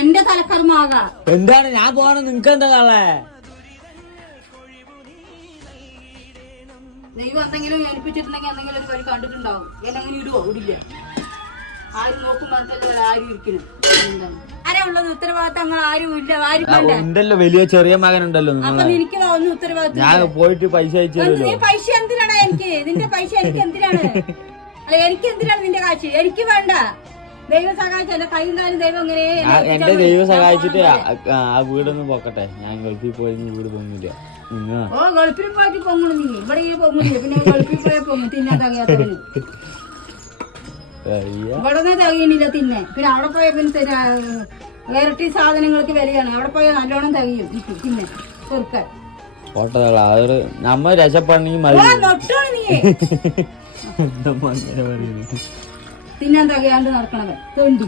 എന്റെ തലക്കർമാക. എന്താണ് ഞാൻ പോണം? നിങ്ങക്ക് എന്താ തള്ളേ? ദൈവം എന്തെങ്കിലും ഏൽപ്പിച്ചിട്ടുണ്ടെങ്കിൽ എന്തെങ്കിലും ഒരു വഴി കണ്ടിട്ടുണ്ടാവും. എന്നെങ്ങനെ ഇടുവോ? ഇടില്ല. ആരും നോക്കും പറഞ്ഞിട്ടല്ല ആരും ഇരിക്കണം. ആരാ ഉള്ളത്? ഉത്തരവാദിത്തങ്ങൾ ആരും ഇല്ല. ആരും ഉണ്ടല്ലോ, വലിയ ചെറിയ മകനുണ്ടല്ലോ. അപ്പൊ എനിക്ക് ഒന്നും ഉത്തരവാദിത്തം. ഞാൻ പോയിട്ട് പൈസ അയച്ചു. പൈസ എന്തിനാണ് എനിക്ക്? നിന്റെ പൈസ എനിക്ക് എന്തിനാണ്? അല്ല, എനിക്ക് എന്തിനാണ് നിന്റെ കാശ്? എനിക്ക് വേണ്ട. ദൈവം സഹായിച്ചു. എന്റെ കൈയും കാലും ദൈവം എങ്ങനെ എന്റെ ദൈവം സഹായിച്ചിട്ട് ആ വീടൊന്നും പോക്കട്ടെ. ഞാൻ ഗൾഫിൽ പോയി വീട് പൊങ്ങില്ല. ഓ, ഗൾഫിൽ പോയിട്ട് പൊങ്ങണു നീ. ഇവിടെ പൊങ്ങില്ല. പിന്നെ ഗൾഫിൽ പോയാൽ പൊങ്ങും. തിന്നാൻ തകയാത്തവന് ഇവിടെ തകയണില്ല തിന്നെ. പിന്നെ അവിടെ പോയ പിന്നെ ഇരട്ടി സാധനങ്ങൾക്ക് വിലയാണ്. അവിടെ പോയാൽ നല്ലോണം തകയും തിന്നെ കൊടുക്കാൻ. നമ്മ രക്ഷപ്പെടണമെങ്കിൽ മതി. തിന്നാൻ തകയാണ്ട് നടക്കണവൻ തൊണ്ടി.